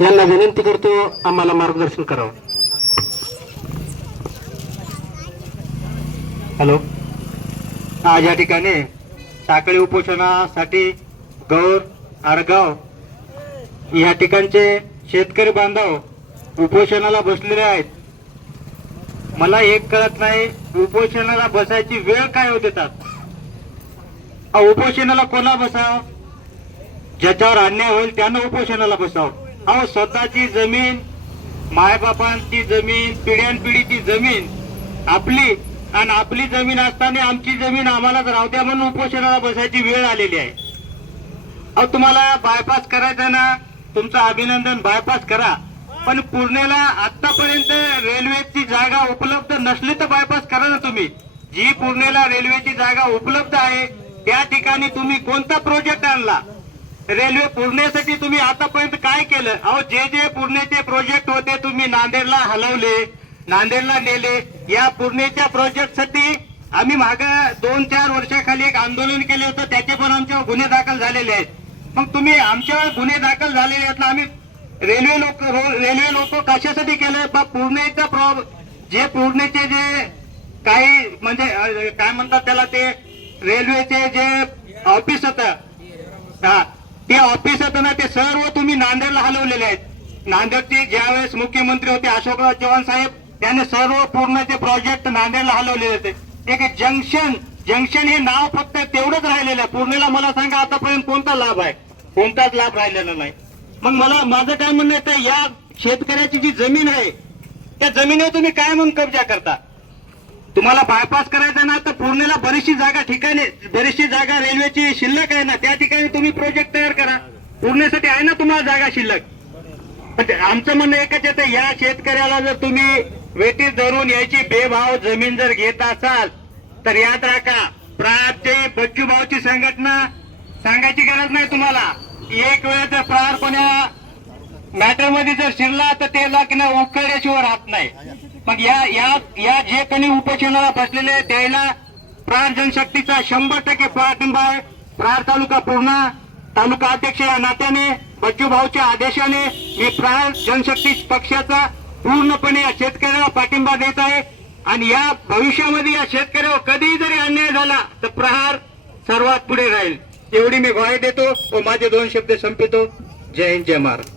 यांना विनंती करतो आम्हाला मार्गदर्शन करावं. हॅलो? आज या ठिकाणी साखळी उपोषणासाठी गौर आरगाव या ठिकाणचे शेतकरी बांधव उपोषणाला बसलेले आहेत. मला एक कळत नाही उपोषणाला बसायची वेळ काय होत देतात? उपोषणाला कोणा बसाव? ज्याच्यावर अन्याय होईल त्यानं उपोषणाला बसावं. अहो स्वतःची जमीन मायबापांची जमीन पिढ्यानपिढीची जमीन आपली आणि आपली जमीन असताना आमची जमीन आम्हालाच राहू द्या म्हणून उपोषणाला बसायची वेळ आलेली आहे. अहो तुम्हाला बायपास करायचा ना तुमचं अभिनंदन बायपास करा. पण पुण्याला आतापर्यंत रेल्वेची जागा उपलब्ध नसली तर बायपास करा ना तुम्ही. जी पुण्याला रेल्वेची जागा उपलब्ध आहे त्या ठिकाणी तुम्ही कोणता प्रोजेक्ट आणला? रेल्वे पुरण्यासाठी तुम्ही आतापर्यंत काय केलं? अहो जे जे पुरण्याचे प्रोजेक्ट होते तुम्ही नांदेडला हलवले नांदेडला नेले. या पुरण्याच्या प्रोजेक्टसाठी आम्ही माग दोन चार वर्षाखाली एक आंदोलन केले होतं. त्याचे पण आमच्यावर गुन्हे दाखल झालेले आहेत. मग तुम्ही आमच्यावर गुन्हे दाखल झालेले आहेत ना आम्ही रेल्वे लोक हो, रेल्वे लोक कशासाठी केले? बा पुरण्याचा प्रॉब जे पुरण्याचे जे काही म्हणजे काय म्हणतात त्याला ते? रेल्वेचे जे ऑफिस होतं. हा. ते ऑफिस होतं ना ते सर्व तुम्ही नांदेडला हलवलेले आहेत. नांदेडचे ज्यावेळेस मुख्यमंत्री होते अशोकराव चव्हाण साहेब त्याने सर्व पूर्ण ते प्रोजेक्ट नांदेडला हलवलेले होते. एक जंक्शन जंक्शन हे नाव फक्त तेवढंच राहिलेलं आहे. पूर्णेला मला सांगा आतापर्यंत कोणता लाभ आहे? कोणताच लाभ राहिलेला नाही. मग मला माझं काय म्हणणं आहे या शेतकऱ्याची जी जमीन आहे त्या जमिनीवर तुम्ही काय म्हणून कब्जा करता? तुम्हाला बायपास करायचा ना तर पूर्णेला बरीचशी जागा ठिकाणी बरीचशी जागा रेल्वेची शिल्लक आहे ना त्या ठिकाणी तुम्ही प्रोजेक्ट तयार करा. पूर्णेसाठी आहे ना तुम्हाला जागा शिल्लक? आमचं म्हणणं एकच येतं या शेतकऱ्याला जर तुम्ही वेटीत धरून याची बेभाव जमीन जर घेत असाल तर याद राखा प्रारचे बच्चू भाऊची संघटना सांगायची गरज नाही तुम्हाला. एक वेळ जर प्रार कोण्या मॅटरमध्ये जर शिरला तर ते ना उकळल्याशिवाय राहत नाही. मग या या या जे कोणी उपोषणाला बसलेले त्याला प्रार जनशक्तीचा शंभर टक्के पाठिंबा आहे. प्रार तालुका पूर्ण तालुका अध्यक्ष या नात्याने बच्चू भाऊच्या आदेशाने मी प्रार जनशक्ती पक्षाचा पूर्णपणे या शेतकऱ्याला पाठिंबा देत आहे. आणि या भविष्यामध्ये या शेतकऱ्यावर कधीही जरी अन्याय झाला तर प्रहार सर्वात पुढे राहील. एवढी मी ग्वाही देतो व माझे दोन शब्द संपितो जय हिंद जय महाराज